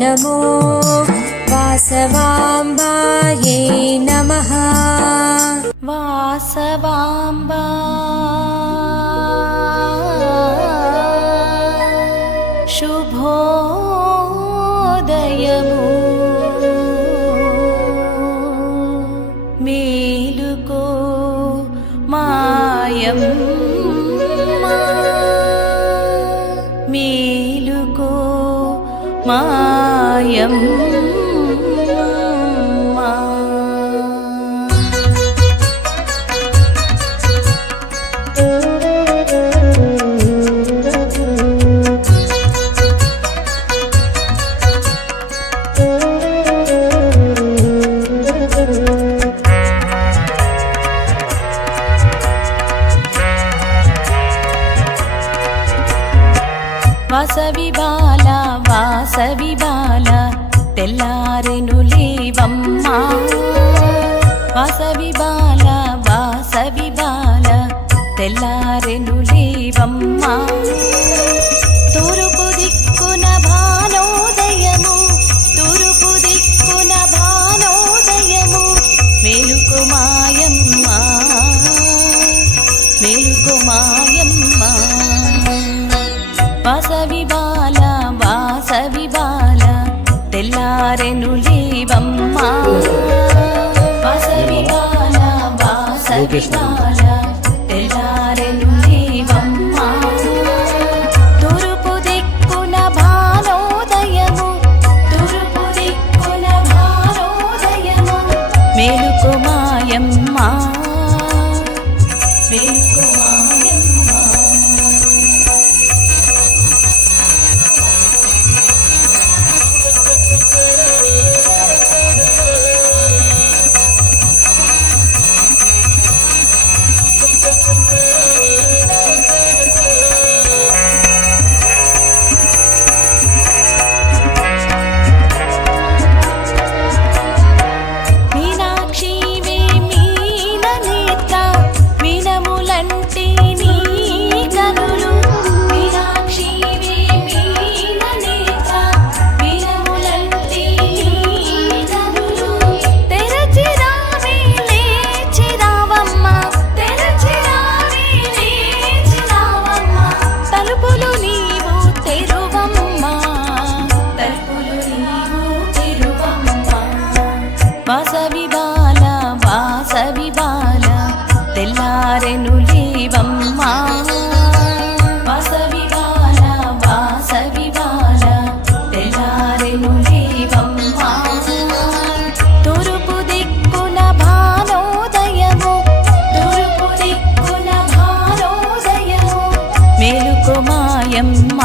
नमो वासवाम्बायै नमः। वासवाम्बा शुभोदयमु मेलुको मायम्मा मेलुको मायम्मा। వాసవి బాల తెల్లారెను లేవమ్మా వాసవి బాల తెల్లారెను లేవమ్మా తూర్పు దిక్కున భానోదయము మేలుకో మాయమ్మ వాసవి బాల తెల్లారెను లేవమ్మా వాసవి బాల తెల్లారెను లేవమ్మా తూర్పు దిక్కున భానోదయము మేలుకో మాయమ్మ వాసవి బాల తెల్లారెను లేవమ్మా వాసవి బాల తెల్లారెను లేవమ్మా తూర్పు దిక్కున భానోదయము మేలుకో మాయమ్మ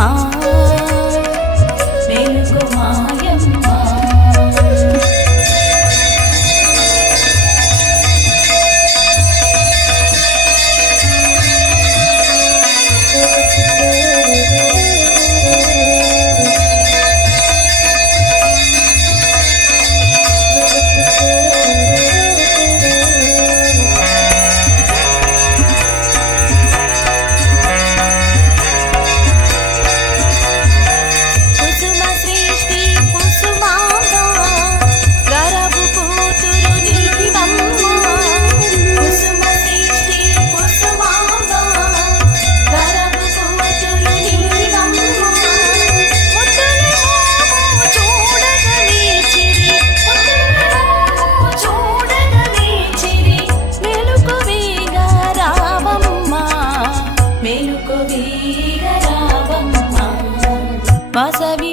వాసవి